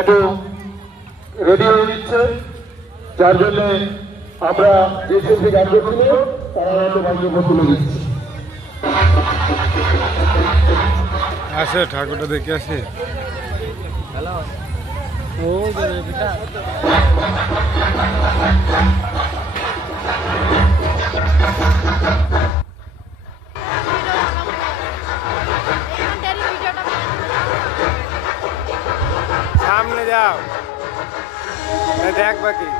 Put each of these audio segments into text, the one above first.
একটু রেডি হয়ে নিচ্ছে, যার জন্য আমরা যে শিল্পী গান করছিল তারা হয়তো বাক্যপ্য তুলে দিচ্ছি। আসে ঠাকুরটা দেখে আসে। হ্যালো ও বেটা সামনে যাও, দেখ বাকি।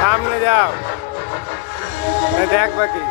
সামনে যাও, দেখ বাকি।